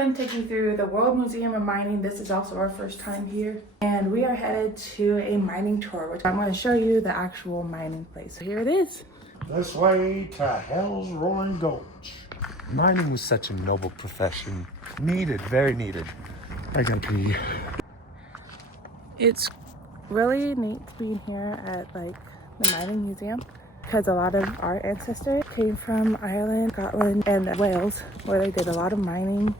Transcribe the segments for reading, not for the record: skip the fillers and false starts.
going to take you through the World Museum of Mining. This is also our first time here. And we are headed to a mining tour, which I'm going to show you the actual mining place. So here it is. This way to Hell's Roaring Gulch. Mining was such a noble profession. Needed, very needed. I gotta pee. It's really neat being here at like the mining museum because a lot of our ancestors came from Ireland, Scotland, and Wales, where they did a lot of mining.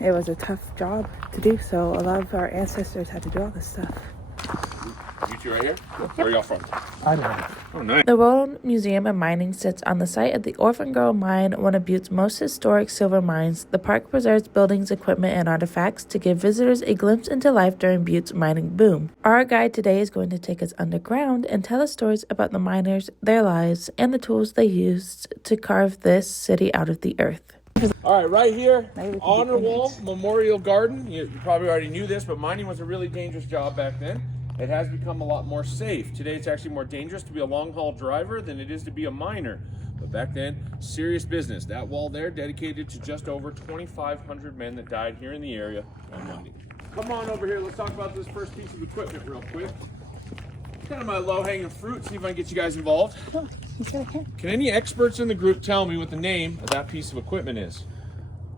It was a tough job to do, so a lot of our ancestors had to do all this stuff. You two right here? Where are y'all from? I don't know. Oh, nice. The World Museum of Mining sits on the site of the Orphan Girl Mine, one of Butte's most historic silver mines. The park preserves buildings, equipment, and artifacts to give visitors a glimpse into life during Butte's mining boom. Our guide today is going to take us underground and tell us stories about the miners, their lives, and the tools they used to carve this city out of the earth. All right, right here, Honor Wall Memorial Garden. You probably already knew this, but mining was a really dangerous job back then. It has become a lot more safe. Today, it's actually more dangerous to be a long-haul driver than it is to be a miner. But back then, serious business. That wall there dedicated to just over 2,500 men that died here in the area on mining. Come on over here. Let's talk about this first piece of equipment real quick. Kind of my low-hanging fruit. See if I can get you guys involved. Can any experts in the group tell me what the name of that piece of equipment is?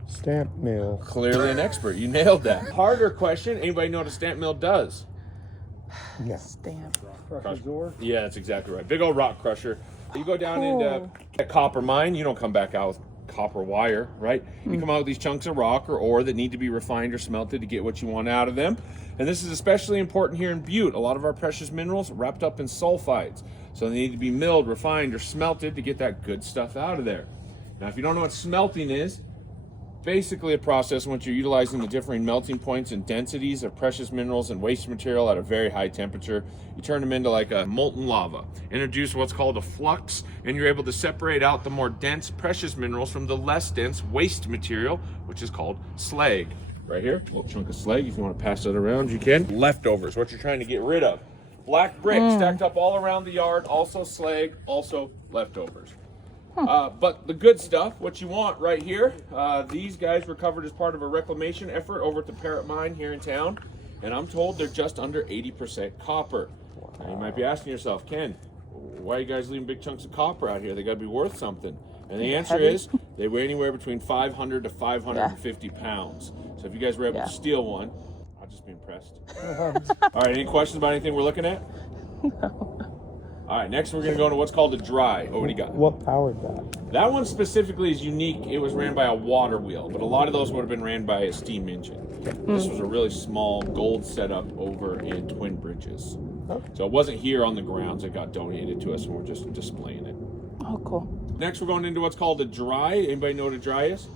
Stamp mill. Clearly an expert. You nailed that. Harder question. Anybody know what a stamp mill does? Yeah. Stamp. Yeah, that's exactly right. Big old rock crusher. You go down into a copper mine, you don't come back out with copper wire, right? You come out with these chunks of rock or ore that need to be refined or smelted to get what you want out of them. And this is especially important here in Butte. A lot of our precious minerals are wrapped up in sulfides. So they need to be milled, refined, or smelted to get that good stuff out of there. Now, if you don't know what smelting is, basically a process in which you're utilizing the differing melting points and densities of precious minerals and waste material at a very high temperature. You turn them into like a molten lava, introduce what's called a flux, and you're able to separate out the more dense precious minerals from the less dense waste material, which is called slag. Right here, a little chunk of slag. If you want to pass that around, you can. Leftovers, what you're trying to get rid of. Black brick stacked up all around the yard, also slag, also leftovers. But the good stuff, what you want right here, these guys recovered as part of a reclamation effort over at the Parrot Mine here in town, and I'm told they're just under 80% copper. Now you might be asking yourself, Ken, why are you guys leaving big chunks of copper out here? They got to be worth something. And the answer is they weigh anywhere between 500 to 550 pounds. So if you guys were able to steal one, I'll just be impressed. All right, any questions about anything we're looking at? No. All right, next we're going to go into what's called a dry. Oh, what do you got? What powered that? That one specifically is unique. It was ran by a water wheel, but a lot of those would have been ran by a steam engine. This was a really small gold setup over in Twin Bridges. So it wasn't here on the grounds. It got donated to us, and we're just displaying it. Oh, cool. Next, we're going into what's called a dry. Anybody know what a dry is?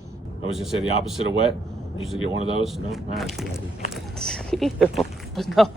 I was going to say the opposite of wet. I usually get one of those. No? All right. Ew. No.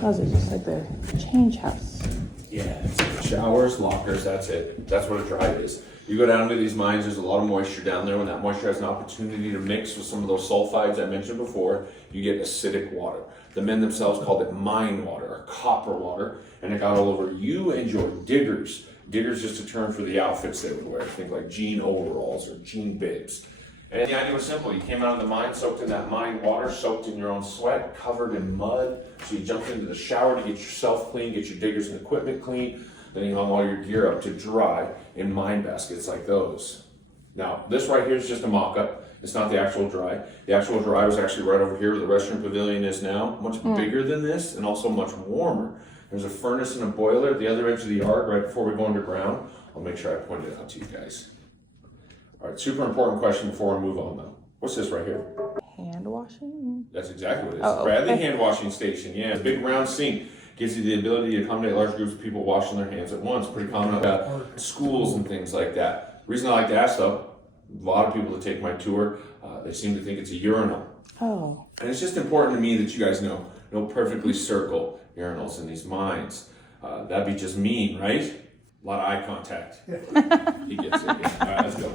Those are just like the change house. Yeah, showers, lockers, that's it. That's what a dry is. You go down to these mines, there's a lot of moisture down there. When that moisture has an opportunity to mix with some of those sulfides I mentioned before, you get acidic water. The men themselves called it mine water, or copper water, and it got all over you and your diggers. Diggers just a term for the outfits they would wear. Think like jean overalls or jean bibs. And the idea was simple. You came out of the mine, soaked in that mine water, soaked in your own sweat, covered in mud. So you jumped into the shower to get yourself clean, get your diggers and equipment clean. Then you hung all your gear up to dry in mine baskets like those. Now, this right here is just a mock-up. It's not the actual dry. The actual dry was actually right over here where the restroom pavilion is now. Much bigger than this and also much warmer. There's a furnace and a boiler at the other edge of the yard right before we go underground. I'll make sure I point it out to you guys. All right, super important question before we move on though. What's this right here? Hand washing? That's exactly what it is. Oh, Bradley hand washing station. Yeah, big round sink gives you the ability to accommodate large groups of people washing their hands at once. Pretty common at schools and things like that. The reason I like to ask though, a lot of people that take my tour, they seem to think it's a urinal. Oh. And it's just important to me that you guys know, no perfectly circle urinals in these mines. That'd be just mean, right? A lot of eye contact. He gets it. Yeah. All right, let's go.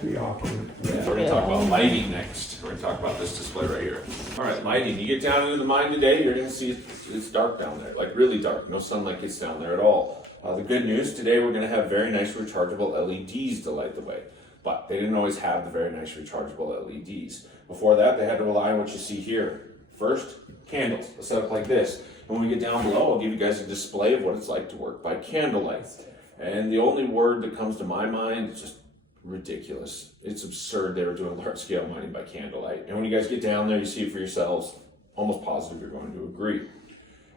Be awkward. Yeah, we're going to talk about lighting next. We're going to talk about this display right here. All right, lighting. You get down into the mine today, you're going to see it's dark down there, like really dark. No sunlight gets down there at all. The good news, today we're going to have very nice rechargeable LEDs to light the way. But they didn't always have the very nice rechargeable LEDs. Before that, they had to rely on what you see here. First, candles, a setup like this. And when we get down below, I'll give you guys a display of what it's like to work by candlelight. And the only word that comes to my mind is just ridiculous. It's absurd they were doing large-scale mining by candlelight. And when you guys get down there, you see it for yourselves, almost positive you're going to agree.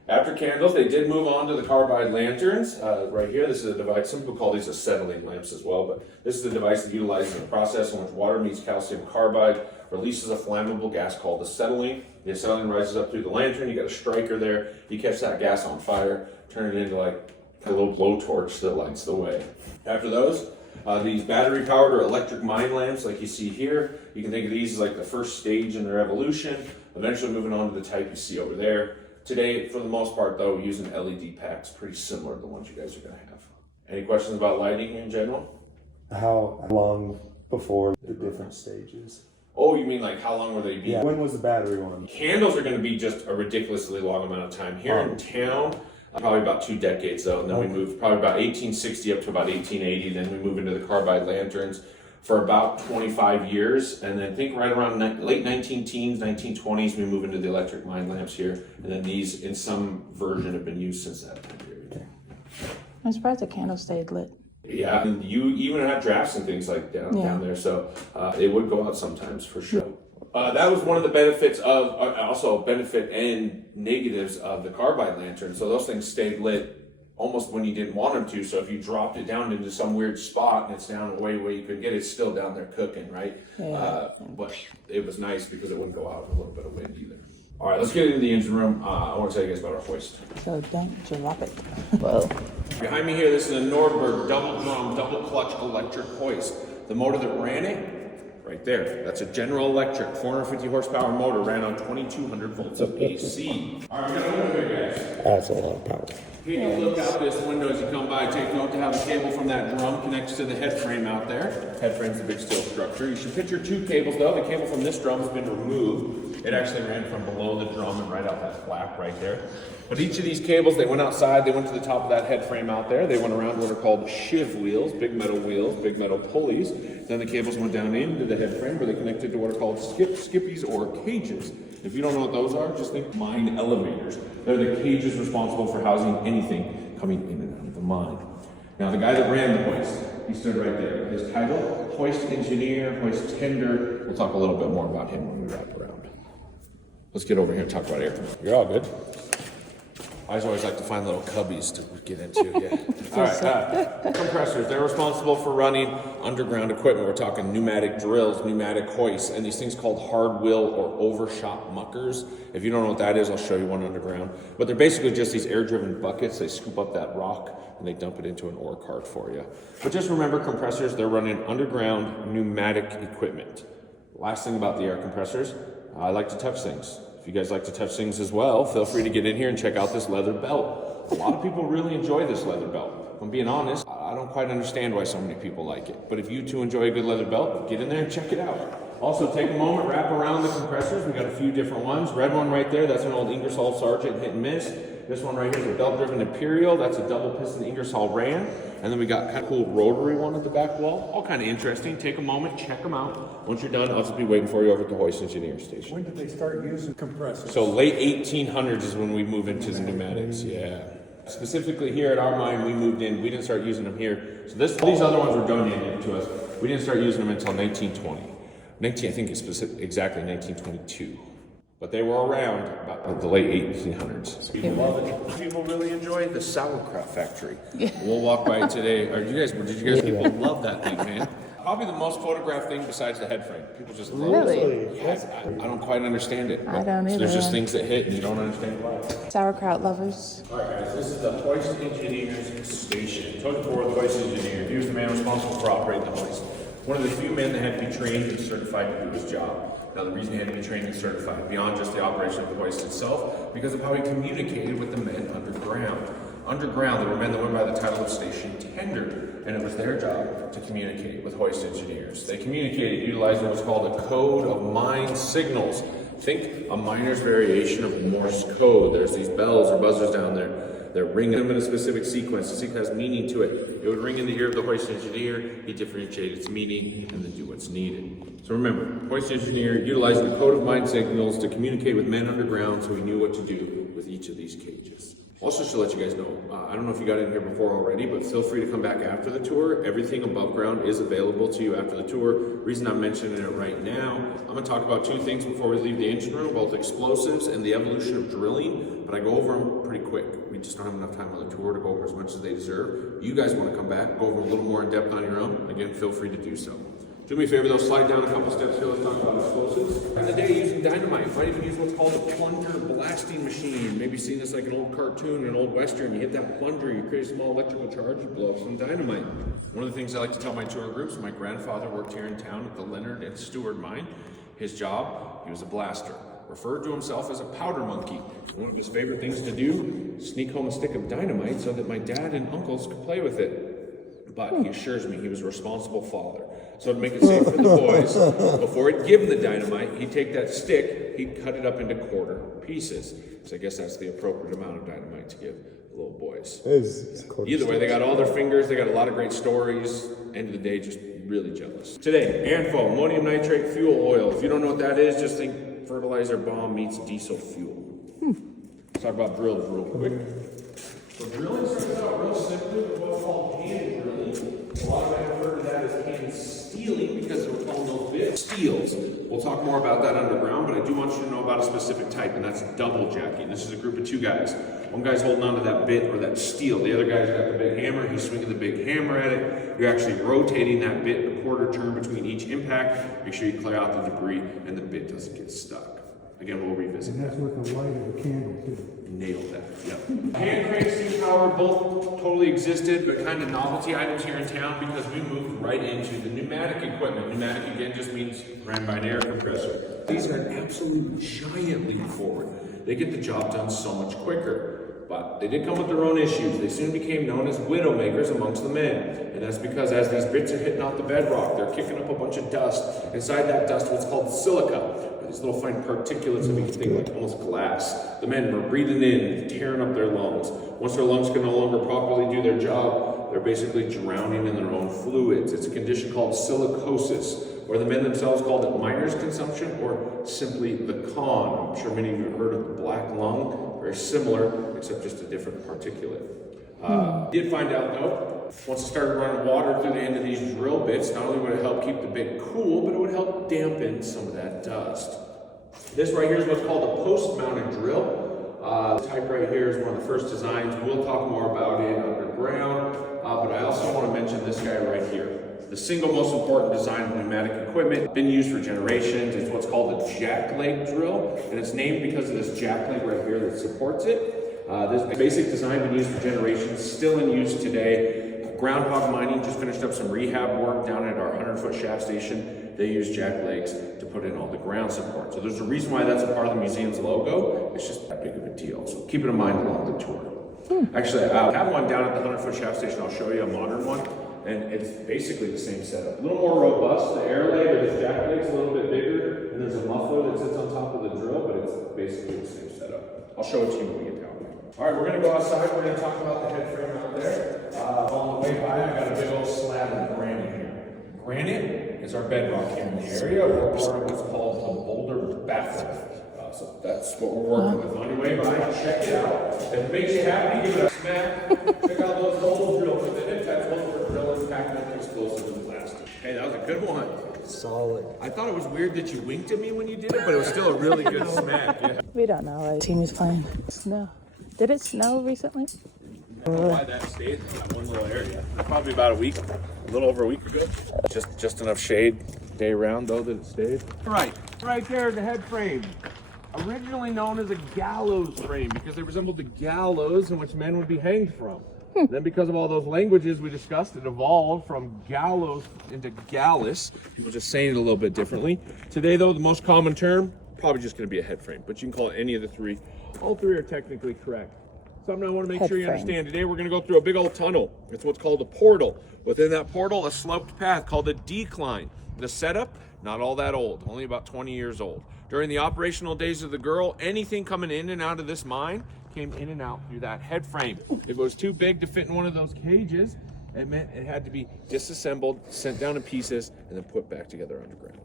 After candles, they did move on to the carbide lanterns. Right here, this is a device, some people call these acetylene lamps as well, but this is the device that utilizes a process in which water meets calcium carbide, releases a flammable gas called acetylene. The acetylene rises up through the lantern, you got a striker there, you catch that gas on fire, turn it into like a little blowtorch that lights the way. After those, these battery powered or electric mine lamps like you see here, you can think of these as like the first stage in their evolution, eventually moving on to the type you see over there. Today, for the most part though, using LED packs, pretty similar to the ones you guys are going to have. Any questions about lighting in general? How long before the different stages? Oh, you mean like how long were they being? Yeah. When was the battery one? Candles are going to be just a ridiculously long amount of time. Here in town, probably about 2 decades though, and then we moved probably about 1860 up to about 1880, then we move into the carbide lanterns for about 25 years, and then I think right around late 19-teens, 1920s, we move into the electric mine lamps here, and then these in some version have been used since that time period. I'm surprised the candle stayed lit. Yeah, and you even have drafts and things like down there, so it would go out sometimes for sure. That was one of the benefits of, also benefit and negatives of the carbide lantern. So those things stayed lit almost when you didn't want them to. So if you dropped it down into some weird spot and it's down away where you could get it, it's still down there cooking, right? Yeah. But it was nice because it wouldn't go out in a little bit of wind either. All right, let's get into the engine room. I want to tell you guys about our hoist. So don't drop it. Whoa. Behind me here, this is a Nordberg double drum, double clutch electric hoist. The motor that ran it, right there, that's a General Electric 450 horsepower motor, ran on 2200 volts of AC. All right, we got a window here, guys. That's a lot of power. Take a look out this window as you come by. Take note to have a cable from that drum connects to the head frame out there. Head frame's a big steel structure. You should picture 2 cables though. The cable from this drum has been removed. It actually ran from below the drum and right out that flap right there. But each of these cables, they went outside, they went to the top of that head frame out there. They went around what are called shiv wheels, big metal pulleys. Then the cables went down into the head frame where they connected to what are called skippies or cages. If you don't know what those are, just think mine elevators. They're the cages responsible for housing anything coming in and out of the mine. Now the guy that ran the hoist, he stood right there. His title, hoist engineer, hoist tender. We'll talk a little bit more about him when we wrap around. Let's get over here and talk about air. You're all good. I always like to find little cubbies to get into, yeah. All right, compressors, they're responsible for running underground equipment. We're talking pneumatic drills, pneumatic hoists, and these things called hard wheel or overshot muckers. If you don't know what that is, I'll show you one underground. But they're basically just these air-driven buckets. They scoop up that rock and they dump it into an ore cart for you. But just remember, compressors, they're running underground pneumatic equipment. Last thing about the air compressors, I like to touch things. If you guys like to touch things as well, feel free to get in here and check out this leather belt. A lot of people really enjoy this leather belt. If I'm being honest, I don't quite understand why so many people like it. But if you too enjoy a good leather belt, get in there and check it out. Also, take a moment, wrap around the compressors. We got a few different ones. Red one right there, that's an old Ingersoll Sargent hit and miss. This one right here is a belt-driven Imperial. That's a double piston Ingersoll Ram. And then we got kind of cool rotary one at the back wall. All kind of interesting. Take a moment, check them out. Once you're done, I'll just be waiting for you over at the hoist engineer station. When did they start using compressors? So late 1800s is when we move into the pneumatics, yeah. Specifically here at our mine, we moved in, we didn't start using them here. So these other ones were donated to us. We didn't start using them until 1920. I think it's exactly 1922. But they were around about the late 1800s. People love it. People really enjoy the sauerkraut factory. Yeah. We'll walk by today. Did you guys people love that thing, man? Probably the most photographed thing besides the head frame. People just love it. Yeah, I don't quite understand it. I don't either. There's just things that hit and you don't understand why. Sauerkraut lovers. All right, guys, this is the hoist engineer's station. Told you before, the hoist engineer. He was the man responsible for operating the hoist. One of the few men that had to be trained and certified to do his job. Now, the reason he had to be trained and certified, beyond just the operation of the hoist itself, because of how he communicated with the men underground. Underground, there were men that went by the title of station tender, and it was their job to communicate with hoist engineers. They communicated utilizing what's called a code of mine signals. Think a miner's variation of Morse code. There's these bells or buzzers down there. They're ringing them in a specific sequence. The sequence has meaning to it. It would ring in the ear of the hoist engineer. He differentiates its meaning and then do what's needed. So remember, hoist engineer utilizing the code of mind signals to communicate with men underground, so he knew what to do with each of these cages. Also, just to let you guys know, I don't know if you got in here before already, but feel free to come back after the tour. Everything above ground is available to you after the tour. Reason I'm mentioning it right now, I'm going to talk about two things before we leave the engine room, both explosives and the evolution of drilling, but I go over them pretty quick. We just don't have enough time on the tour to go over as much as they deserve. You guys want to come back, go over a little more in depth on your own, again, feel free to do so. Do me a favor though, slide down a couple steps here, let's talk about explosives. Back in the day, using dynamite, might even use what's called a plunger blasting machine. Maybe seen this like an old cartoon, an old western. You hit that plunger, you create a small electrical charge, you blow up some dynamite. One of the things I like to tell my tour groups, my grandfather worked here in town at the Leonard and Stewart mine. His job, he was a blaster. Referred to himself as a powder monkey. One of his favorite things to do, sneak home a stick of dynamite so that my dad and uncles could play with it. But he assures me he was a responsible father. So to make it safe for the boys, before he'd give them the dynamite, he'd take that stick, he'd cut it up into quarter pieces. So I guess that's the appropriate amount of dynamite to give the little boys. Either way, they got all their fingers, they got a lot of great stories. End of the day, just really jealous. Today, ANFO, ammonium nitrate fuel oil. If you don't know what that is, just think fertilizer bomb meets diesel fuel. Let's talk about drills real quick. So drilling starts out real simply with what's called hand drilling. A lot of you have heard of that as hand stealing because we're calling those bits steels. We'll talk more about that underground, but I do want you to know about a specific type, and that's double jacking. This is a group of two guys. One guy's holding onto that bit or that steel. The other guy's got the big hammer. He's swinging the big hammer at it. You're actually rotating that bit a quarter turn between each impact. Make sure you clear out the debris and the bit doesn't get stuck. Again, we'll revisit that. And that's with the light of the candle, too. Nailed that, yep. Hand crank, steam power, both totally existed, but kind of novelty items here in town because we moved right into the pneumatic equipment. Pneumatic, again, just means ran by an air compressor. These are an absolute giant leap forward. They get the job done so much quicker. But they did come with their own issues. They soon became known as widowmakers amongst the men. And that's because as these bits are hitting off the bedrock, they're kicking up a bunch of dust. Inside that dust, what's called silica. These little fine particulates that make you think like almost glass. The men were breathing in, tearing up their lungs. Once their lungs can no longer properly do their job, they're basically drowning in their own fluids. It's a condition called silicosis, or the men themselves called it miner's consumption, or simply the con. I'm sure many of you have heard of the black lung. Very similar, except just a different particulate. Did find out though, once it started running water through the end of these drill bits, not only would it help keep the bit cool, but it would help dampen some of that dust. This right here is what's called a post-mounted drill. This type right here is one of the first designs. We'll talk more about it underground, but I also want to mention this guy right here. The single most important design of pneumatic equipment, been used for generations. It's what's called a jack leg drill, and it's named because of this jack leg right here that supports it. This basic design been used for generations, still in use today. Groundhog Mining just finished up some rehab work down at our 100-foot shaft station. They use jack legs to put in all the ground support. So there's a reason why that's a part of the museum's logo. It's just that big of a deal. So keep it in mind along the tour. Actually, I have one down at the 100-foot shaft station. I'll show you a modern one. And it's basically the same setup. A little more robust. The air leg or the jack leg's a little bit bigger. And there's a muffler that sits on top of the drill, but it's basically the same setup. I'll show it to you when we get down. All right, we're going to go outside. We're going to talk about the head frame out there. On the way by, I got a big old slab of granite here. Granite is our bedrock here in the area. We're part of what's called the boulder bathroom. So that's what we're working with. On your way by, check it out. If it makes you happy, give it a smack. Check out those holes drilled within it. That's what we're drilling, packing up explosives and plastic. Hey, that was a good one. Solid. I thought it was weird that you winked at me when you did it, but it was still a really good smack. Yeah. We don't know. Like, team is playing snow. Did it snow recently? I don't know why that stayed in that one little area. Probably about a week, a little over a week ago. Just enough shade day round though that it stayed. Right there, the head frame. Originally known as a gallows frame because they resembled the gallows in which men would be hanged from. Then because of all those languages we discussed, it evolved from gallows into gallus. People just saying it a little bit differently. Today though, the most common term, probably just gonna be a head frame, but you can call it any of the three. All three are technically correct. Something I want to make sure you understand. Today we're going to go through a big old tunnel. It's what's called a portal. Within that portal, a sloped path called a decline. The setup, not all that old, only about 20 years old. During the operational days of the girl, anything coming in and out of this mine came in and out through that head frame. If it was too big to fit in one of those cages, it meant it had to be disassembled, sent down in pieces, and then put back together underground.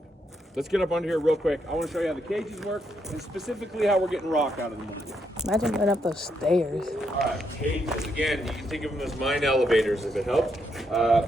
Let's get up under here real quick. I want to show you how the cages work, and specifically how we're getting rock out of the mine. Imagine going up those stairs. All right, cages. Again, you can think of them as mine elevators if it helps.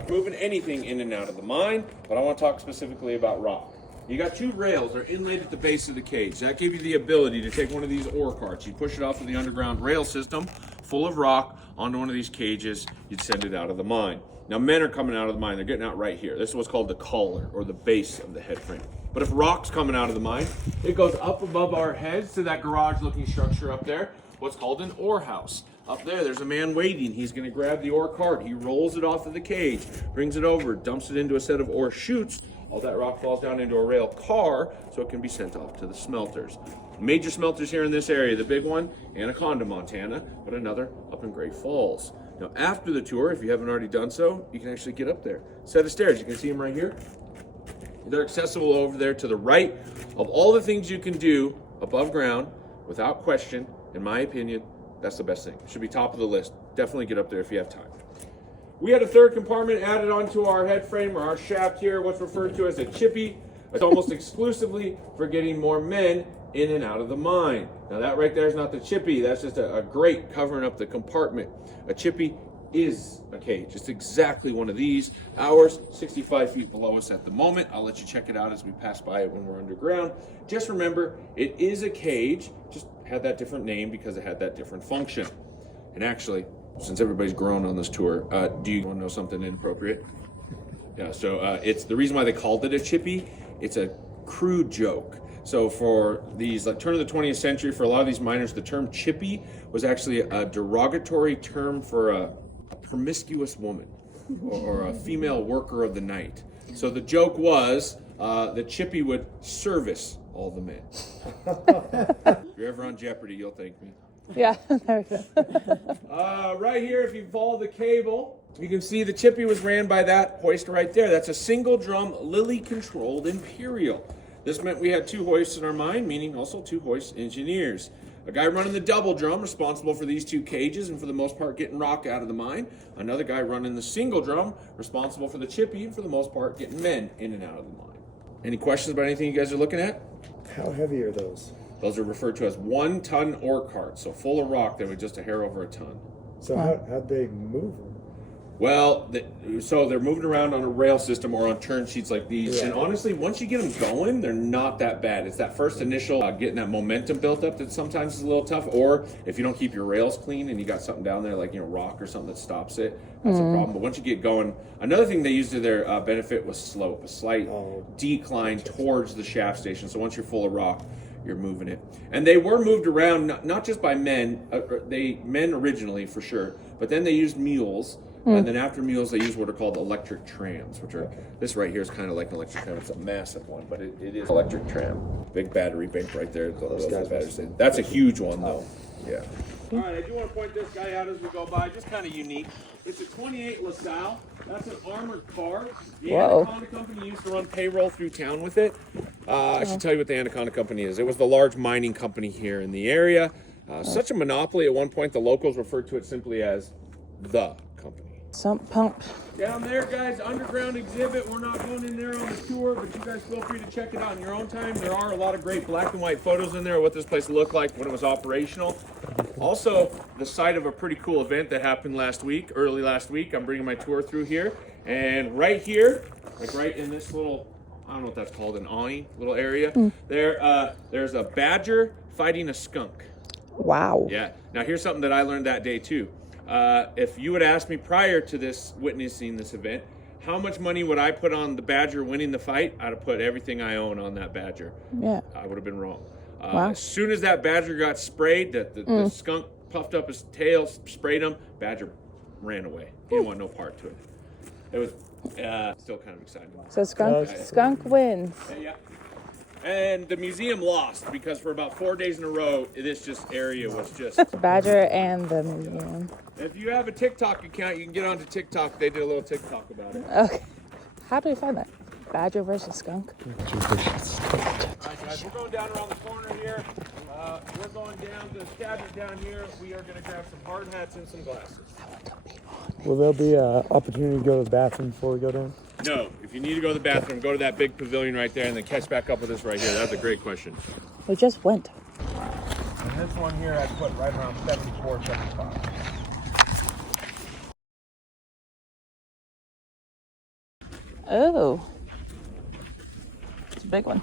Moving anything in and out of the mine, but I want to talk specifically about rock. You got two rails that are inlaid at the base of the cage. That gives you the ability to take one of these ore carts. You push it off of the underground rail system full of rock onto one of these cages. You'd send it out of the mine. Now, men are coming out of the mine. They're getting out right here. This is what's called the collar, or the base of the head frame. But if rock's coming out of the mine, it goes up above our heads to that garage-looking structure up there, what's called an ore house. Up there's a man waiting. He's going to grab the ore cart. He rolls it off of the cage, brings it over, dumps it into a set of ore chutes. All that rock falls down into a rail car so it can be sent off to the smelters. Major smelters here in this area, the big one, Anaconda, Montana, but another up in Great Falls. Now, after the tour, if you haven't already done so, you can actually get up there. Set of stairs, you can see them right here. They're accessible over there to the right. Of all the things you can do above ground, without question, in my opinion, that's the best thing. Should be top of the list. Definitely get up there if you have time. We had a third compartment added onto our head frame, or our shaft here, what's referred to as a chippy. It's almost exclusively for getting more men in and out of the mine. Now that right there is not the chippy, that's just a grate covering up the compartment. A chippy is a cage. It's exactly one of these. Ours, 65 feet below us at the moment. I'll let you check it out as we pass by it when we're underground. Just remember, it is a cage, just had that different name because it had that different function. And actually, since everybody's grown on this tour, do you want to know something inappropriate? Yeah, so it's the reason why they called it a chippy. It's a crude joke. So for these, like turn of the 20th century, for a lot of these miners, the term chippy was actually a derogatory term for a promiscuous woman or a female worker of the night. So the joke was that chippy would service all the men. If you're ever on Jeopardy, you'll thank me. Yeah, there we go. Right here, if you follow the cable, you can see the chippy was ran by that hoist right there. That's a single drum, Lilly-controlled Imperial. This meant we had two hoists in our mine, meaning also two hoist engineers. A guy running the double drum, responsible for these two cages and for the most part getting rock out of the mine. Another guy running the single drum, responsible for the chippy and for the most part getting men in and out of the mine. Any questions about anything you guys are looking at? How heavy are those? Those are referred to as 1-ton ore carts, so full of rock that would just a hair over a ton. So how'd they move them? Well, so they're moving around on a rail system or on turn sheets like these. Yeah. And honestly, once you get them going, they're not that bad. It's that first initial getting that momentum built up that sometimes is a little tough. Or if you don't keep your rails clean and you got something down there like rock or something that stops it, that's a problem. But once you get going, another thing they used to their benefit was slope, a slight decline towards the shaft station. So once you're full of rock, you're moving it. And they were moved around not just by men, men originally for sure, but then they used mules. And then after mules, they use what are called electric trams, which are, this right here is kind of like an electric tram. It's a massive one, but it is electric tram. Big battery bank right there. That's a huge one, though. Yeah. All right, I do want to point this guy out as we go by. Just kind of unique. It's a 28 LaSalle. That's an armored car. The Anaconda Company used to run payroll through town with it. I should tell you what the Anaconda Company is. It was the large mining company here in the area. Such a monopoly at one point, the locals referred to it simply as the company. Sump pump. Down there, guys, underground exhibit. We're not going in there on the tour, but you guys feel free to check it out in your own time. There are a lot of great black and white photos in there of what this place looked like when it was operational. Also, the site of a pretty cool event that happened early last week. I'm bringing my tour through here. And right here, like right in this little, I don't know what that's called, an awning little area, there's a badger fighting a skunk. Wow. Yeah. Now, here's something that I learned that day, too. If you would ask me prior to witnessing this event, how much money would I put on the badger winning the fight? I'd have put everything I own on that badger. Yeah. I would have been wrong. Wow. As soon as that badger got sprayed, the skunk puffed up his tail, sprayed him, badger ran away. He didn't want no part to it. It was still kind of exciting. So skunk wins. Yeah. And the museum lost because for about 4 days in a row, this area was just... Badger and the museum. If you have a TikTok account, you can get onto TikTok. They did a little TikTok about it. Okay. How do we find that? Badger versus skunk? All right, guys, we're going down around the corner here. We're going down to the cabinet down here. We are going to grab some hard hats and some glasses. Will there be an opportunity to go to the bathroom before we go down? No. If you need to go to the bathroom, go to that big pavilion right there and then catch back up with us right here. That's a great question. We just went. And this one here I put right around 74, 75. Oh. It's a big one.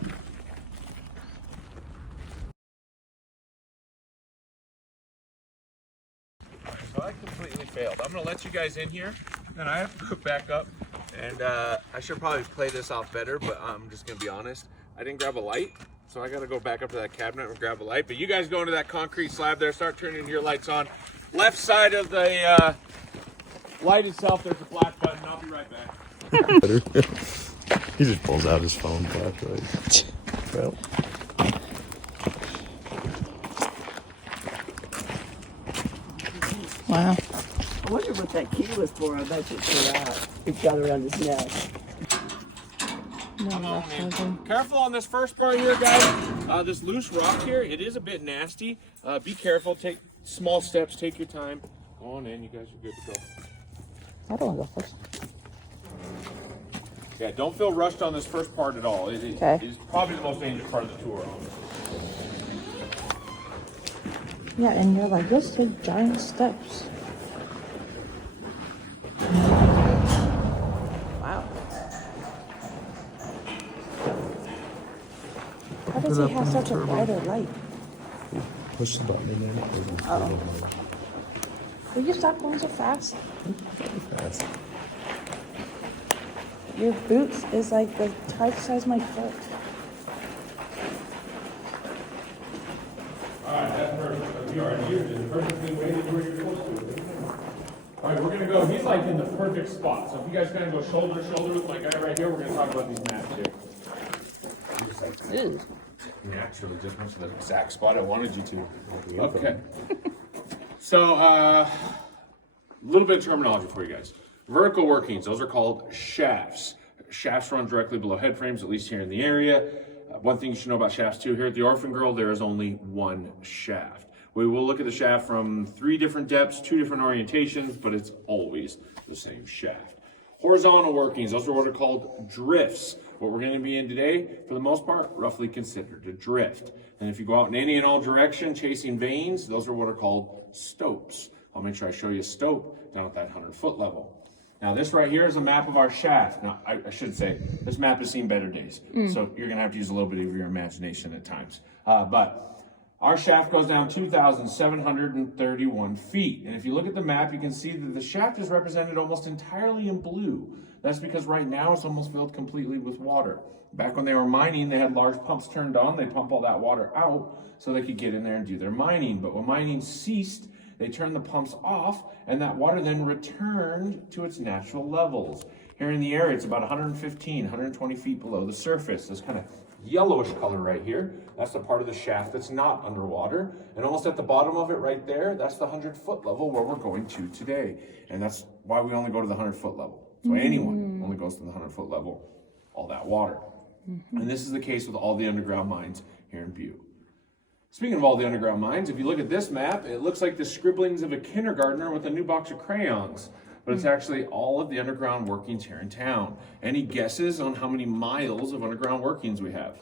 So I completely failed. I'm going to let you guys in here, then I have to go back up. And I should probably play this off better, but I'm just going to be honest. I didn't grab a light, so I got to go back up to that cabinet and grab a light. But you guys go into that concrete slab there, start turning your lights on. Left side of the light itself, there's a black button. I'll be right back. He just pulls out his phone flashlight. Well. Wow. I wonder what that key was for. I bet it's for that. It's got around his neck. Careful on this first part here, guys. This loose rock here, it is a bit nasty. Be careful. Take small steps. Take your time. Go on in. You guys are good to go. I don't want to go first. Yeah, don't feel rushed on this first part at all. It is probably the most dangerous part of the tour. Yeah, and you're like, let's take giant steps. Wow. How does he have such a brighter light? Push the button and then it Oh. Will you stop going so fast? fast. Your boots is like the twice the size of my foot. Alright, that's perfect. You are perfectly weighted where you're supposed to. Alright, we're gonna go. He's like in the perfect spot. So if you guys kind of go shoulder to shoulder with my guy right here, we're gonna talk about these maps here. Ew. Naturally, just went to the exact spot I wanted you to. Okay. So, a little bit of terminology for you guys. Vertical workings, those are called shafts. Shafts run directly below head frames, at least here in the area. One thing you should know about shafts too, here at the Orphan Girl, there is only one shaft. We will look at the shaft from 3 different depths, 2 different orientations, but it's always the same shaft. Horizontal workings, those are what are called drifts. What we're going to be in today, for the most part, roughly considered a drift. And if you go out in any and all direction chasing veins, those are what are called stopes. I'll make sure I show you a stope down at that 100-foot level. Now this right here is a map of our shaft. Now I should say, this map has seen better days. So you're gonna have to use a little bit of your imagination at times. But our shaft goes down 2,731 feet. And if you look at the map, you can see that the shaft is represented almost entirely in blue. That's because right now it's almost filled completely with water. Back when they were mining, they had large pumps turned on. They pump all that water out so they could get in there and do their mining. But when mining ceased, they turned the pumps off, and that water then returned to its natural levels. Here in the area, it's about 115, 120 feet below the surface. This kind of yellowish color right here, that's the part of the shaft that's not underwater. And almost at the bottom of it right there, that's the 100-foot level where we're going to today. And that's why we only go to the 100-foot level. So anyone only goes to the 100-foot level, all that water. And this is the case with all the underground mines here in Butte. Speaking of all the underground mines, if you look at this map, it looks like the scribblings of a kindergartner with a new box of crayons. But it's actually all of the underground workings here in town. Any guesses on how many miles of underground workings we have?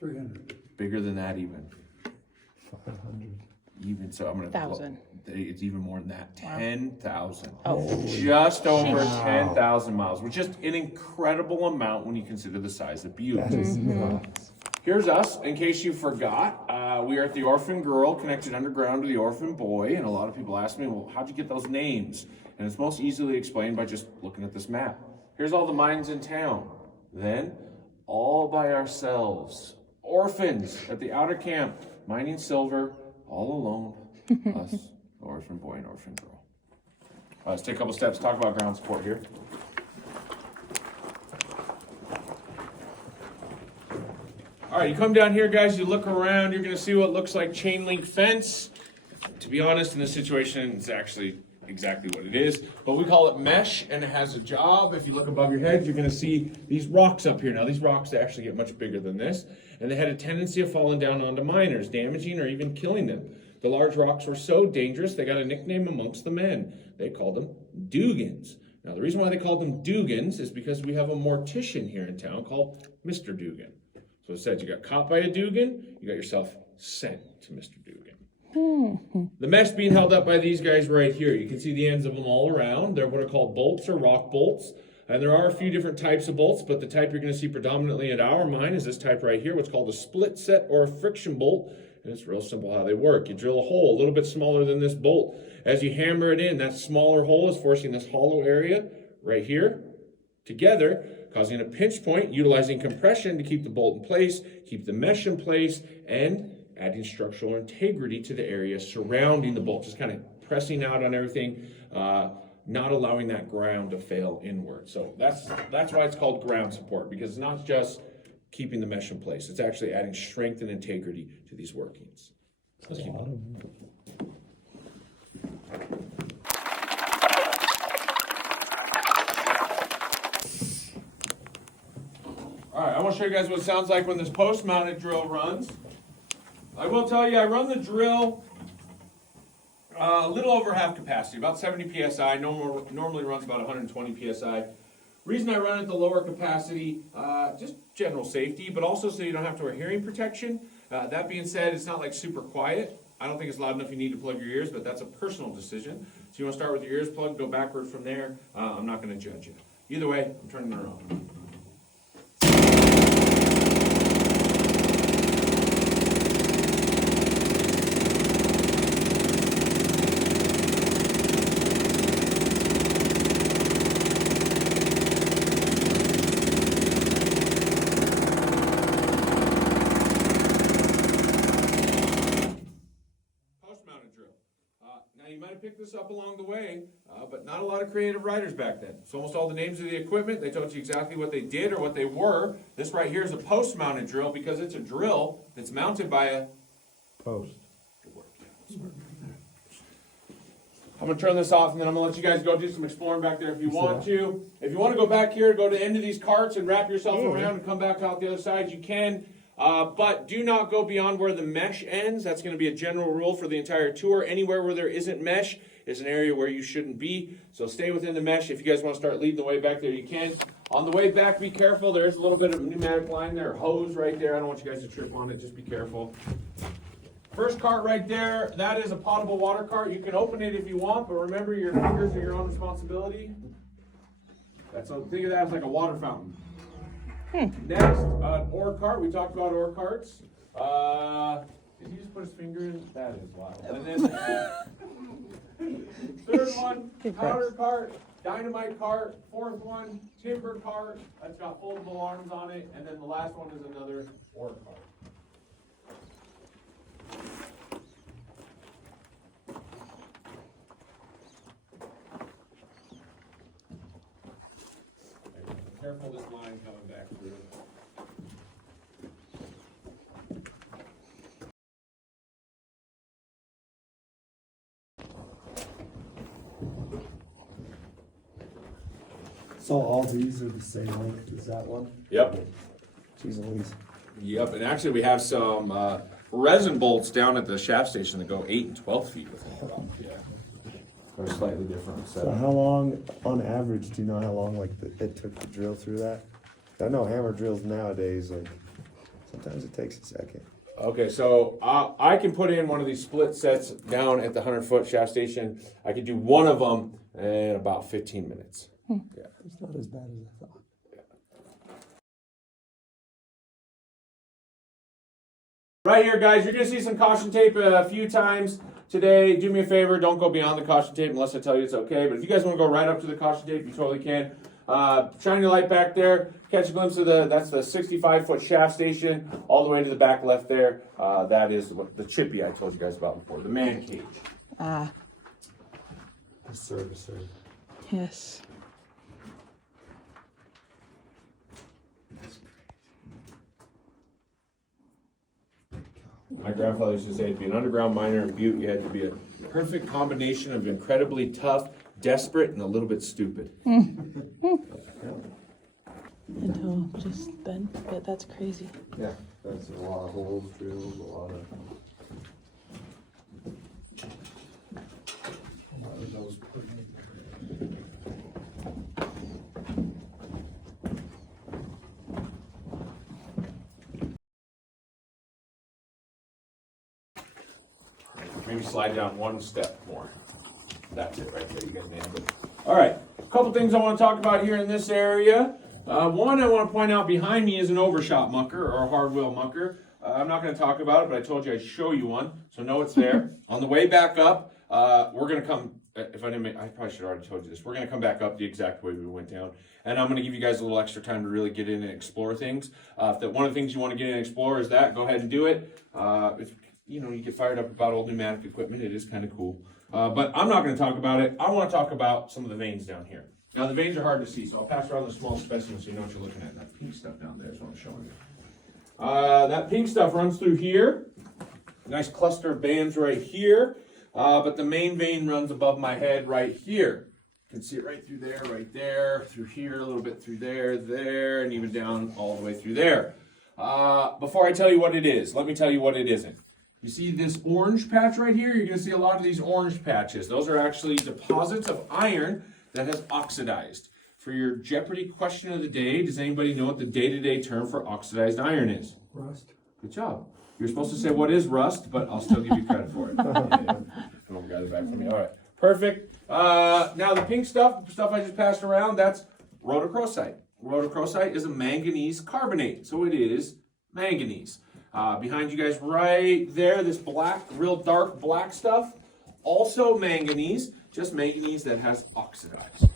300. Bigger than that even. 500. Even so, I'm going to... 1,000. It's even more than that. 10,000. Oh. Just over 10,000 miles, which is just an incredible amount when you consider the size of Butte. That is nuts. Here's us, in case you forgot. We are at the Orphan Girl, connected underground to the Orphan Boy, and a lot of people ask me, well, how'd you get those names? And it's most easily explained by just looking at this map. Here's all the mines in town. Then, all by ourselves, orphans at the outer camp, mining silver, all alone, us, the Orphan Boy and Orphan Girl. Let's take a couple steps, talk about ground support here. All right, you come down here, guys, you look around, you're going to see what looks like chain link fence. To be honest, in this situation, it's actually exactly what it is, but we call it mesh, and it has a job. If you look above your head, you're going to see these rocks up here. Now, these rocks, they actually get much bigger than this, and they had a tendency of falling down onto miners, damaging or even killing them. The large rocks were so dangerous, they got a nickname amongst the men. They called them Dugans. Now, the reason why they called them Dugans is because we have a mortician here in town called Mr. Dugan. So it said you got caught by a Dugan, you got yourself sent to Mr. Dugan. The mesh being held up by these guys right here. You can see the ends of them all around. They're what are called bolts or rock bolts. And there are a few different types of bolts, but the type you're going to see predominantly at our mine is this type right here, what's called a split set or a friction bolt. And it's real simple how they work. You drill a hole a little bit smaller than this bolt. As you hammer it in, that smaller hole is forcing this hollow area right here together, causing a pinch point, utilizing compression to keep the bolt in place, keep the mesh in place, and adding structural integrity to the area surrounding the bolt, just kind of pressing out on everything, not allowing that ground to fail inward. So that's why it's called ground support, because it's not just keeping the mesh in place, it's actually adding strength and integrity to these workings. Let's keep on. All right, I want to show you guys what it sounds like when this post-mounted drill runs. I will tell you, I run the drill a little over half capacity, about 70 psi. Normally runs about 120 psi. Reason I run at the lower capacity, just general safety, but also so you don't have to wear hearing protection. That being said, it's not like super quiet. I don't think it's loud enough you need to plug your ears, but that's a personal decision. So you want to start with your ears plugged, go backward from there. I'm not going to judge you. Either way, I'm turning her on. Now you might have picked this up along the way, but not a lot of creative writers back then. So almost all the names of the equipment, they told you exactly what they did or what they were. This right here is a post-mounted drill because it's a drill that's mounted by a Post. I'm going to turn this off and then I'm going to let you guys go do some exploring back there if you want to. If you want to go back here, go to the end of these carts and wrap yourself around and come back out the other side, you can. But do not go beyond where the mesh ends. That's going to be a general rule for the entire tour. Anywhere where there isn't mesh is an area where you shouldn't be. So stay within the mesh. If you guys want to start leading the way back there, you can. On the way back, be careful. There's a little bit of pneumatic line there, hose right there. I don't want you guys to trip on it. Just be careful. First cart right there, that is a potable water cart. You can open it if you want, but remember your fingers are your own responsibility. Think of that as like a water fountain. Next, ore cart. We talked about ore carts. Did he just put his finger in? That is wild. And then third one, powder cart, dynamite cart. Fourth one, timber cart. That's got foldable arms on it. And then the last one is another ore cart. Careful this line coming back through. So all these are the same length as that one? Yep. Jeez Louise. Yep, and actually we have some resin bolts down at the shaft station that go 8 and 12 feet with them. Yeah. They're slightly different. So how long, on average, do you know how long it took to drill through that? I know hammer drills nowadays, like sometimes it takes a second. Okay, so I can put in one of these split sets down at the 100-foot shaft station. I could do one of them in about 15 minutes. Yeah. It's not as bad as I thought. Right here, guys, you're going to see some caution tape a few times today. Do me a favor, don't go beyond the caution tape unless I tell you it's okay. But if you guys want to go right up to the caution tape, you totally can. Shine your light back there. Catch a glimpse of that's the 65-foot shaft station all the way to the back left there. That is the chippy I told you guys about before, the man cage. The servicer. Yes. My grandfather used to say to be an underground miner in Butte, you had to be a perfect combination of incredibly tough, desperate, and a little bit stupid. Until just then, but that's crazy. Yeah, that's a lot of holes drilled, a lot of those put in. Maybe slide down one step more. That's it right there. You guys nailed it. All right. A couple things I want to talk about here in this area. One, I want to point out behind me is an overshot mucker or a hard wheel mucker. I'm not going to talk about it, but I told you I'd show you one, so know it's there. On the way back up, we're going to come. If I didn't make, I probably should have already told you this. We're going to come back up the exact way we went down, and I'm going to give you guys a little extra time to really get in and explore things. If that one of the things you want to get in and explore is that, go ahead and do it. You know, you get fired up about old pneumatic equipment. It is kind of cool. But I'm not going to talk about it. I want to talk about some of the veins down here. Now, the veins are hard to see, so I'll pass around the small specimen so you know what you're looking at. That pink stuff down there is what I'm showing you. That pink stuff runs through here. Nice cluster of bands right here. But the main vein runs above my head right here. You can see it right through there, through here, a little bit through there, and even down all the way through there. Before I tell you what it is, let me tell you what it isn't. You see this orange patch right here? You're going to see a lot of these orange patches. Those are actually deposits of iron that has oxidized. For your Jeopardy question of the day, does anybody know what the day-to-day term for oxidized iron is? Rust. Good job. You're supposed to say what is rust, but I'll still give you credit for it. Come on, got it back from me. All right, perfect. Now the pink stuff, the stuff I just passed around, that's rhodochrosite. Rhodochrosite is a manganese carbonate, so it is manganese. Behind you guys right there, this black, real dark black stuff, also manganese, just manganese that has oxidized.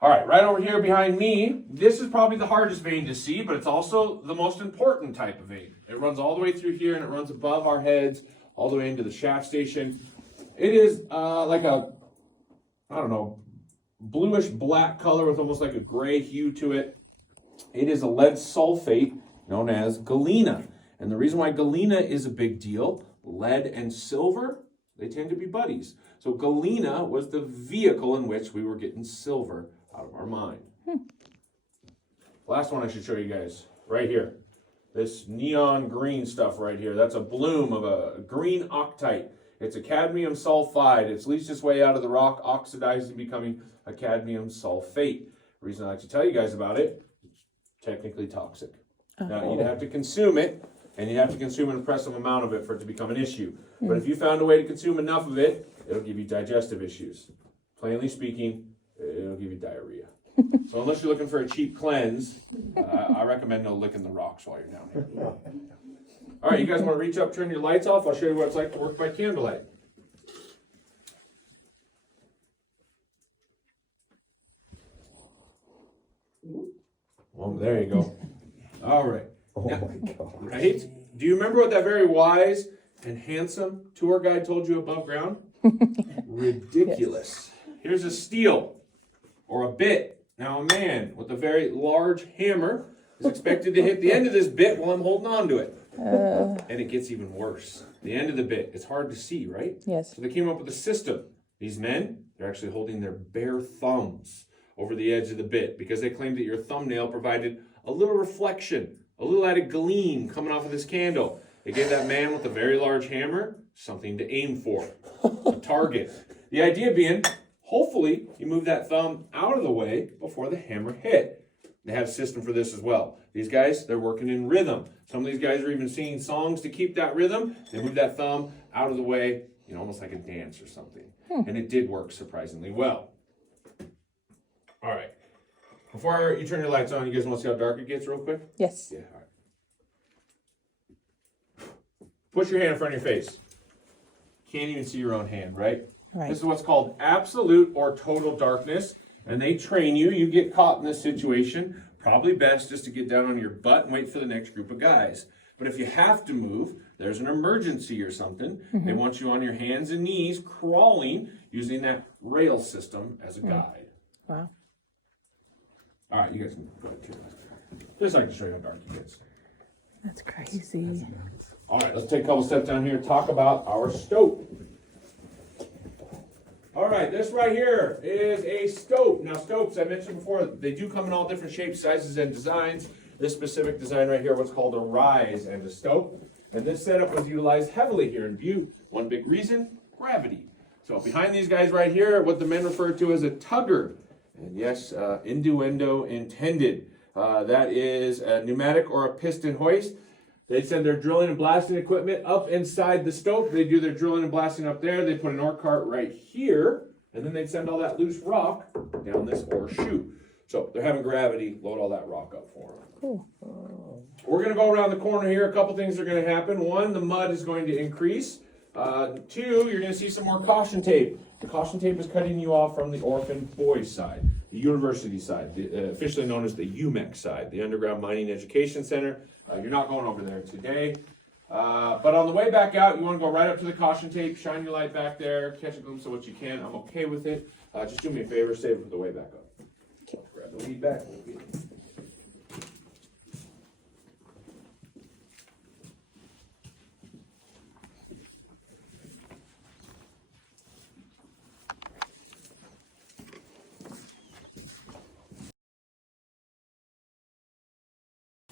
All right, right over here behind me, this is probably the hardest vein to see, but it's also the most important type of vein. It runs all the way through here and it runs above our heads, all the way into the shaft station. It is like a, I don't know, bluish black color with almost like a gray hue to it. It is a lead sulfate known as galena. And the reason why galena is a big deal, lead and silver, they tend to be buddies. So galena was the vehicle in which we were getting silver out of our mine. Last one I should show you guys, right here. This neon green stuff right here, that's a bloom of a green octite. It's a cadmium sulfide. It's leached its way out of the rock, oxidized and becoming a cadmium sulfate. The reason I like to tell you guys about it, it's technically toxic. Now, you'd have to consume it, and you'd have to consume an impressive amount of it for it to become an issue. But if you found a way to consume enough of it, it'll give you digestive issues. Plainly speaking, it'll give you diarrhea. So unless you're looking for a cheap cleanse, I recommend no licking the rocks while you're down here. All right, you guys want to reach up, turn your lights off? I'll show you what it's like to work by candlelight. Well, there you go. All right. Oh now, my God. Right? Do you remember what that very wise and handsome tour guide told you above ground? Ridiculous. Yes. Here's a steel or a bit. Now a man with a very large hammer is expected to hit the end of this bit while I'm holding on to it. And it gets even worse. The end of the bit, it's hard to see, right? Yes. So they came up with a system. These men, they're actually holding their bare thumbs over the edge of the bit because they claimed that your thumbnail provided a little reflection, a little added gleam coming off of this candle. It gave that man with a very large hammer something to aim for, a target. The idea being, hopefully, you move that thumb out of the way before the hammer hit. They have a system for this as well. These guys, they're working in rhythm. Some of these guys are even singing songs to keep that rhythm. They move that thumb out of the way, you know, almost like a dance or something. And it did work surprisingly well. All right. Before you turn your lights on, you guys want to see how dark it gets real quick? Yes. Yeah, all right. Push your hand in front of your face. Can't even see your own hand, right? Right. This is what's called absolute or total darkness. And they train you. You get caught in this situation. Probably best just to get down on your butt and wait for the next group of guys. But if you have to move, there's an emergency or something. They want you on your hands and knees crawling using that rail system as a guide. Wow. All right, you guys can go ahead too. Just like to show you how dark it gets. That's crazy. All right, let's take a couple steps down here and talk about our stope. All right, this right here is a stope. Now, stopes, I mentioned before, they do come in all different shapes, sizes, and designs. This specific design right here, what's called a rise and a stope. And this setup was utilized heavily here in Butte. One big reason, gravity. So behind these guys right here, what the men refer to as a tugger. And yes, innuendo intended. That is a pneumatic or a piston hoist. They send their drilling and blasting equipment up inside the stope. They do their drilling and blasting up there. They put an ore cart right here, and then they send all that loose rock down this ore chute. So they're having gravity load all that rock up for them. Cool. We're going to go around the corner here. A couple things are going to happen. One, the mud is going to increase. Two, you're going to see some more caution tape. The caution tape is cutting you off from the orphan boys side, the university side, officially known as the UMEC side, the Underground Mining Education Center. You're not going over there today. But on the way back out, you want to go right up to the caution tape, shine your light back there, catch a glimpse of what you can. I'm okay with it. Just do me a favor, save it for the way back up. Okay. Grab the lead back.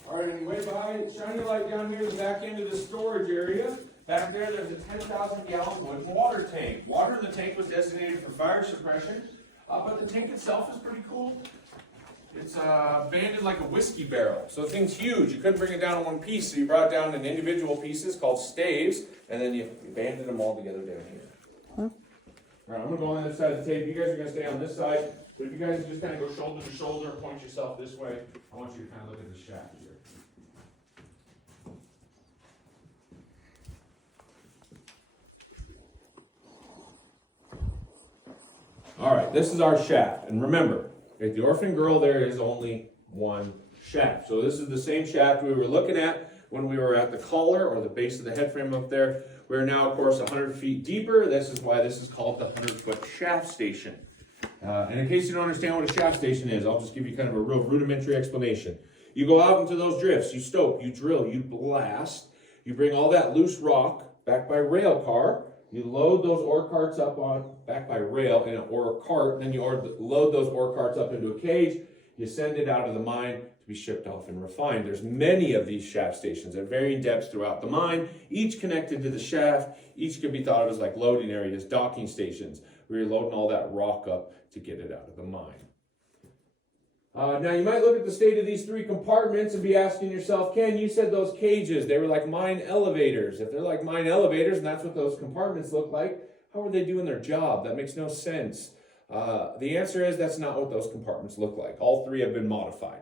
All right, anyway, shine your light down here to the back end of the storage area. Back there, there's a 10,000 gallon wooden water tank. Water in the tank was designated for fire suppression, but the tank itself is pretty cool. It's banded like a whiskey barrel, so the thing's huge. You couldn't bring it down in one piece, so you brought it down in individual pieces called staves, and then you banded them all together down here. Huh? All right, I'm going to go on the other side of the tape. You guys are going to stay on this side, but if you guys just kind of go shoulder to shoulder and point yourself this way, I want you to kind of look at the shaft here. All right, this is our shaft. And remember, at the Orphan Girl, there is only one shaft. So this is the same shaft we were looking at when we were at the collar or the base of the head frame up there. We're now, of course, 100 feet deeper. This is why this is called the 100-foot shaft station. And in case you don't understand what a shaft station is, I'll just give you kind of a real rudimentary explanation. You go out into those drifts, you stope, you drill, you blast, you bring all that loose rock back by rail car. You load those ore carts up back by rail in an ore cart, then you load those ore carts up into a cage, you send it out of the mine to be shipped off and refined. There's many of these shaft stations at varying depths throughout the mine, each connected to the shaft. Each can be thought of as like loading areas, docking stations, where you're loading all that rock up to get it out of the mine. Now you might look at the state of these three compartments and be asking yourself, Ken, you said those cages, they were like mine elevators. If they're like mine elevators and that's what those compartments look like, how are they doing their job? That makes no sense. The answer is that's not what those compartments look like. All three have been modified.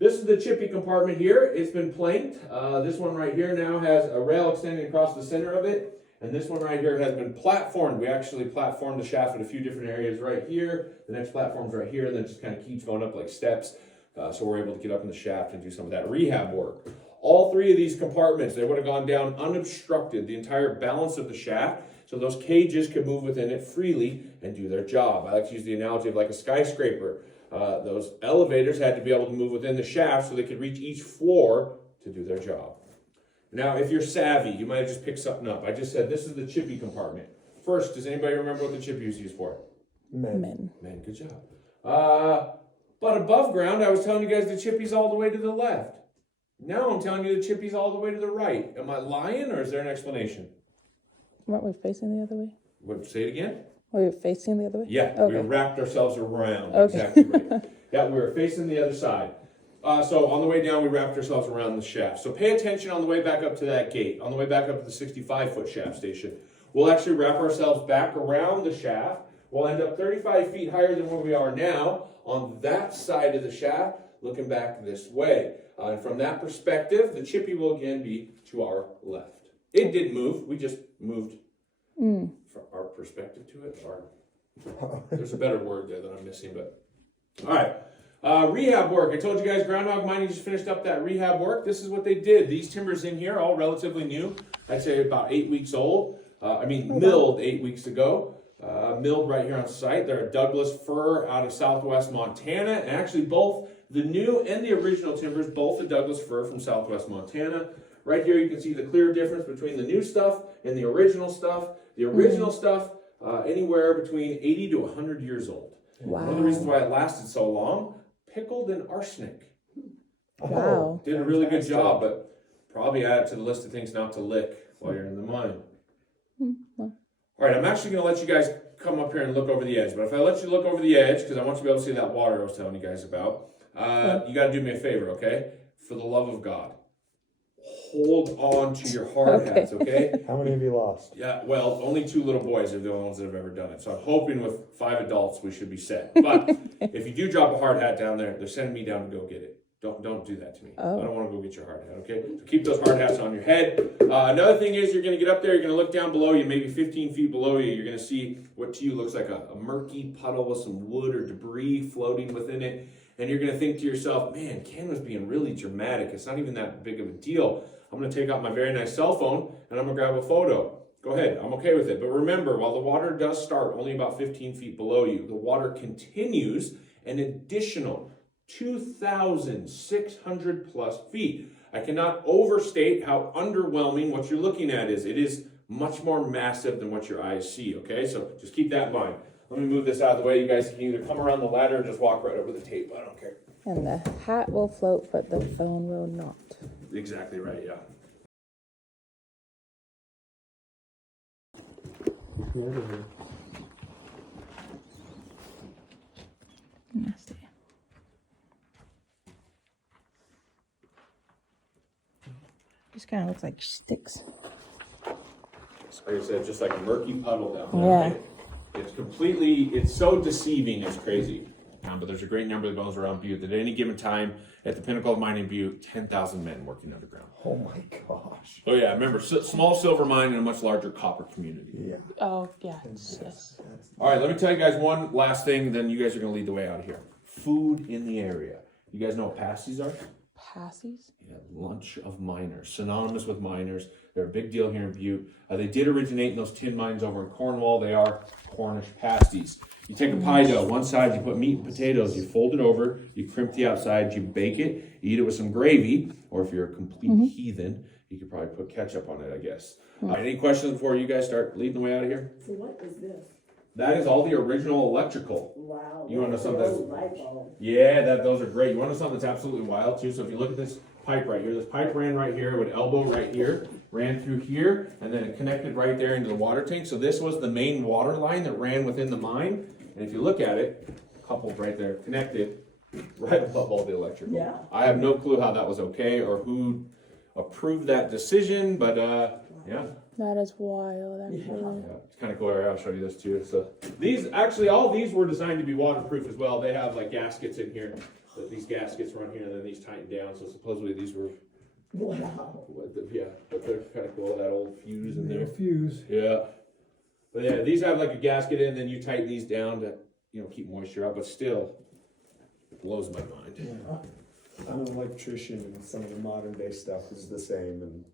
This is the chippy compartment here. It's been planked. This one right here now has a rail extending across the center of it. And this one right here has been platformed. We actually platformed the shaft in a few different areas right here. The next platform's right here, and then it just kind of keeps going up like steps. So we're able to get up in the shaft and do some of that rehab work. All three of these compartments, they would have gone down unobstructed, the entire balance of the shaft. So those cages could move within it freely and do their job. I like to use the analogy of like a skyscraper. Those elevators had to be able to move within the shaft so they could reach each floor to do their job. Now, if you're savvy, you might have just picked something up. I just said this is the chippy compartment. First, does anybody remember what the chippy was used for? Men. Men, good job. But above ground, I was telling you guys the chippy's all the way to the left. Now I'm telling you the chippy's all the way to the right. Am I lying, or is there an explanation? Weren't we facing the other way? What, say it again? Were we facing the other way? Yeah, okay. We wrapped ourselves around. Okay. Exactly right. Yeah, we were facing the other side. So on the way down, we wrapped ourselves around the shaft. So pay attention on the way back up to that gate, on the way back up to the 65-foot shaft station. We'll actually wrap ourselves back around the shaft. We'll end up 35 feet higher than where we are now on that side of the shaft, looking back this way. And from that perspective, the chippy will again be to our left. It didn't move. We just moved from our perspective to it. There's a better word there that I'm missing, but all right. Rehab work. I told you guys Groundhog Mining just finished up that rehab work. This is what they did. These timbers in here, all relatively new. I'd say about 8 weeks old. Milled 8 weeks ago. milled right here on site. They're a Douglas fir out of southwest Montana, and actually both the new and the original timbers, both the Douglas fir from southwest Montana. Right here you can see the clear difference between the new stuff and the original stuff. The original stuff, anywhere between 80 to 100 years old. Wow. One of the reasons why it lasted so long, pickled in arsenic. Wow. Did a really good job, but probably add it to the list of things not to lick while you're in the mine. All right, I'm actually going to let you guys come up here and look over the edge. But if I let you look over the edge, because I want you to be able to see that water I was telling you guys about, you got to do me a favor, okay? For the love of God, hold on to your hard hats, okay? How many have you lost? Yeah, well, only 2 little boys are the only ones that have ever done it. So I'm hoping with 5 adults we should be set. But if you do drop a hard hat down there, they're sending me down to go get it. Don't do that to me. Oh. I don't want to go get your hard hat, okay? So keep those hard hats on your head. Another thing is you're going to get up there, you're going to look down below you, maybe 15 feet below you. You're going to see what to you looks like a murky puddle with some wood or debris floating within it. And you're going to think to yourself, man, Ken was being really dramatic. It's not even that big of a deal. I'm going to take out my very nice cell phone and I'm going to grab a photo. Go ahead, I'm okay with it. But remember, while the water does start only about 15 feet below you, the water continues an additional 2,600 plus feet. I cannot overstate how underwhelming what you're looking at is. It is much more massive than what your eyes see, okay? So just keep that in mind. Let me move this out of the way. You guys can either come around the ladder or just walk right over the tape. I don't care. And the hat will float, but the phone will not. Exactly right, yeah. Nasty. Just kind of looks like sticks. Like I said, just like a murky puddle down there. Yeah. Right? It's so deceiving, it's crazy. But there's a great number that goes around Butte that at any given time, at the pinnacle of mining Butte, 10,000 men working underground. Oh my gosh. Oh yeah, remember, small silver mine in a much larger copper community. Yeah. Oh, yeah. Yes. All right, let me tell you guys one last thing, then you guys are going to lead the way out of here. Food in the area. You guys know what pasties are? Passies? Yeah, lunch of miners, synonymous with miners. They're a big deal here in Butte. They did originate in those tin mines over in Cornwall. They are Cornish pasties. You take a pie dough, one side you put meat and potatoes, you fold it over, you crimp the outside, you bake it, you eat it with some gravy, or if you're a complete heathen, you could probably put ketchup on it, I guess. Any questions before you guys start leading the way out of here? So what is this? That is all the original electrical. Wow. You want to know something that's... Light bulb. Yeah, those are great. You want to know something that's absolutely wild too? So if you look at this pipe right here, this pipe ran right here, would elbow right here, ran through here, and then it connected right there into the water tank. So this was the main water line that ran within the mine. And if you look at it, coupled right there, connected right above all the electrical. Yeah. I have no clue how that was okay or who approved that decision, but yeah. That is wild, actually. Yeah, it's kind of cool. I'll show you this too. So these, actually, all these were designed to be waterproof as well. They have like gaskets in here. These gaskets run here and then these tighten down. So supposedly these were, Wow. yeah, but they're kind of cool. That old fuse in there. Fuse. Yeah. But yeah, these have like a gasket in, then you tighten these down to, keep moisture out, but still blows my mind. Yeah. I'm an electrician and some of the modern day stuff is the same and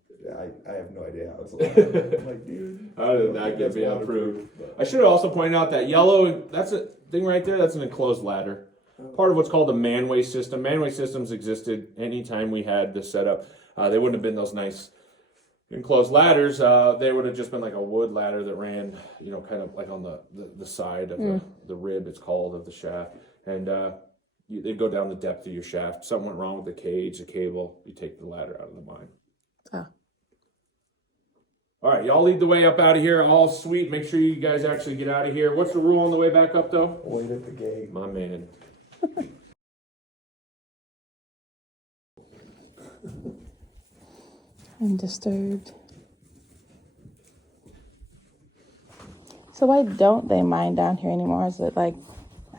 I have no idea how it's like. I'm like, dude. How did that get me approved? I should have also pointed out that yellow, that's a thing right there, that's an enclosed ladder. Part of what's called a manway system. Manway systems existed anytime we had this set up. They wouldn't have been those nice enclosed ladders. They would have just been like a wood ladder that ran, kind of like on the side of the rib, it's called, of the shaft. And they'd go down the depth of your shaft. Something went wrong with the cage, the cable, you take the ladder out of the mine. Ah. All right, y'all lead the way up out of here. All sweet. Make sure you guys actually get out of here. What's the rule on the way back up, though? Wait at the gate. My man. I'm disturbed. So why don't they mine down here anymore? Is it like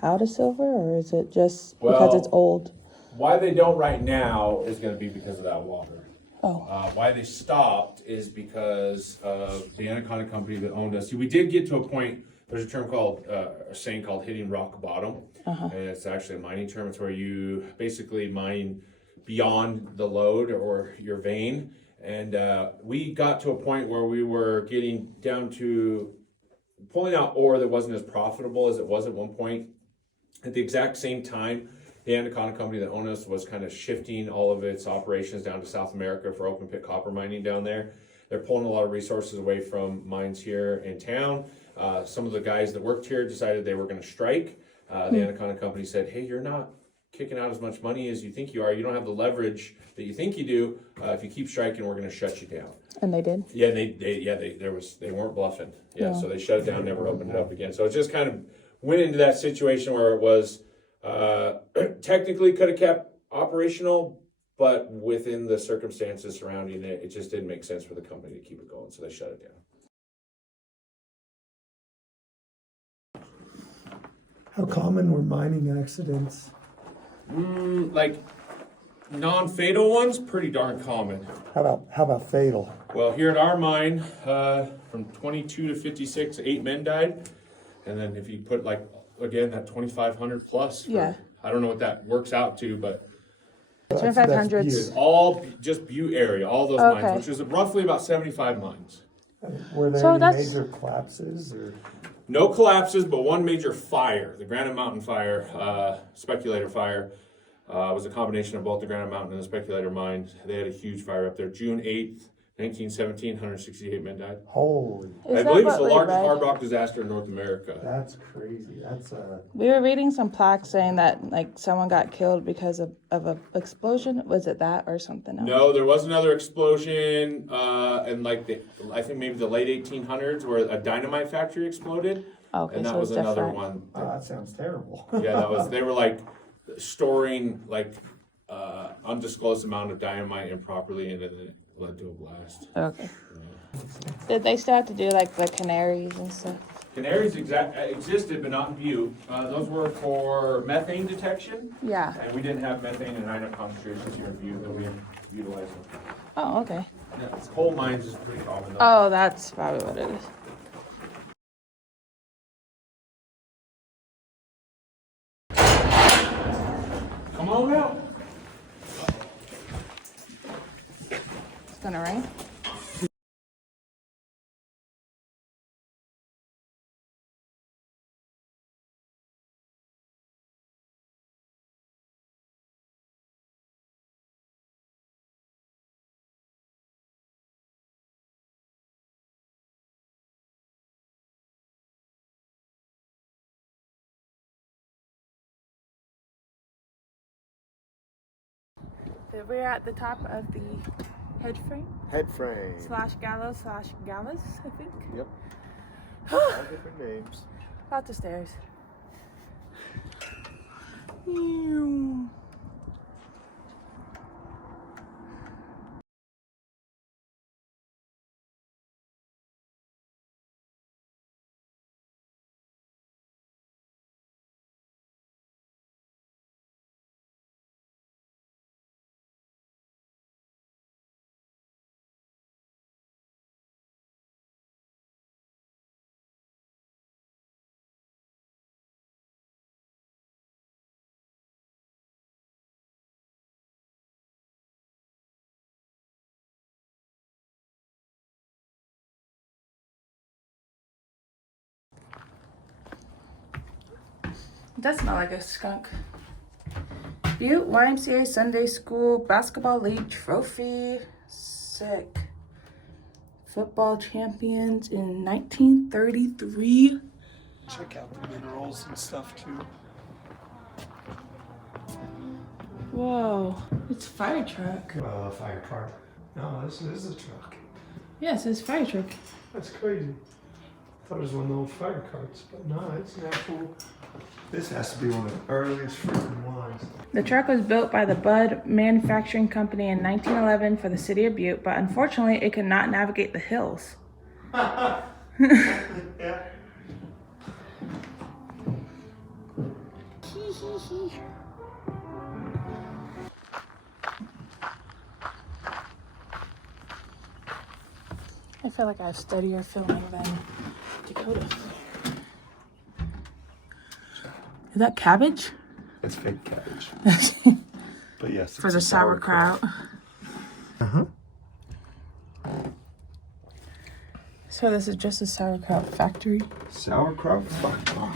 out of silver or is it just because it's old? Why they don't right now is going to be because of that water. Oh. Why they stopped is because of the Anaconda company that owned us. See, we did get to a point, there's a term called, a saying called hitting rock bottom. And it's actually a mining term. It's where you basically mine beyond the load or your vein. And we got to a point where we were getting down to pulling out ore that wasn't as profitable as it was at one point. At the exact same time, the Anaconda company that owned us was kind of shifting all of its operations down to South America for open pit copper mining down there. They're pulling a lot of resources away from mines here in town. Some of the guys that worked here decided they were going to strike. The Anaconda company said, hey, you're not kicking out as much money as you think you are. You don't have the leverage that you think you do. If you keep striking, we're going to shut you down. And they did? Yeah, they weren't bluffing. Yeah, so they shut it down, never opened it up again. So it just kind of went into that situation where it was technically could have kept operational, but within the circumstances surrounding it, it just didn't make sense for the company to keep it going. So they shut it down. How common were mining accidents? Like non-fatal ones, pretty darn common. How about fatal? Well, here at our mine, from 22 to 56, 8 men died. And then if you put like, again, that 2,500 plus. Yeah. I don't know what that works out to, but 2,500. it's all just Butte area, all those mines, which is roughly about 75 mines. Were there any major collapses? Or? No collapses, but one major fire, the Granite Mountain fire, speculator fire, was a combination of both the Granite Mountain and the speculator mine. They had a huge fire up there. June 8th, 1917, 168 men died. Holy. I believe it's the largest hard rock disaster in North America. That's crazy. That's We were reading some plaques saying that like someone got killed because of an explosion. Was it that or something else? No, there was another explosion in like I think maybe the late 1800s where a dynamite factory exploded. Okay, and that so was it's another different. one. that sounds terrible. Yeah, they were like storing like undisclosed amount of dynamite improperly, and then it led to a blast. Okay. Did they still have to do like the canaries and stuff? Canaries existed, but not in Butte. Those were for methane detection. Yeah. And we didn't have methane and nitro concentrations here in Butte that we utilized them. Oh, okay. Yeah, coal mines is pretty common though. Oh, that's probably what it is. Come on out. It's gonna rain. We're at the top of the headframe Headframe. / gallows / gallows, I think. Yep. All different names. Lots of stairs. It does smell like a skunk. Butte YMCA Sunday School Basketball League trophy. Sick. Football champions in 1933. Check out the minerals and stuff too. Whoa. It's a fire truck. A fire car. No, this is a truck. Yeah, it says fire truck. That's crazy. I thought it was one of the old fire carts, but no, it's an actual. This has to be one of the earliest freaking ones. The truck was built by the Butte Manufacturing Company in 1911 for the city of Butte, but unfortunately it could not navigate the hills. Yeah. I feel like I have steadier filming than Dakota. Is that cabbage? It's fake cabbage. But yes, For the sauerkraut. Uh-huh. So this is just a sauerkraut factory. Sauerkraut factory.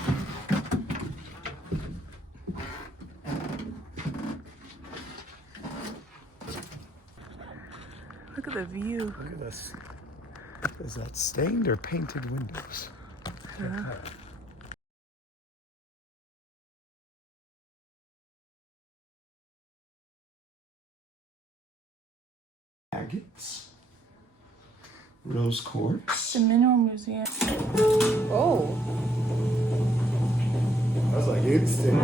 Look at the view. Look at this. Is that stained or painted windows? Agates. Rose quartz. The Mineral Museum. Oh. I was like, instant.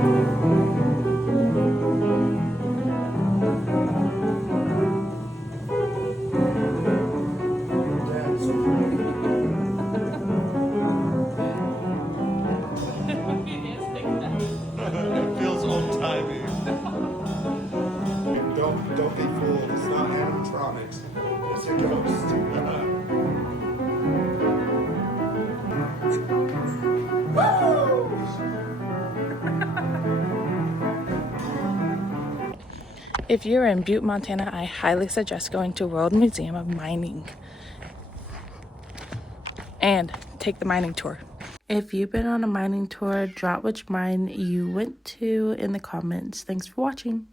It feels old-timey. Don't be fooled. It's not animatronics. It's a ghost. If you're in Butte, Montana, I highly suggest going to World Museum of Mining and take the mining tour. If you've been on a mining tour, drop which mine you went to in the comments. Thanks for watching.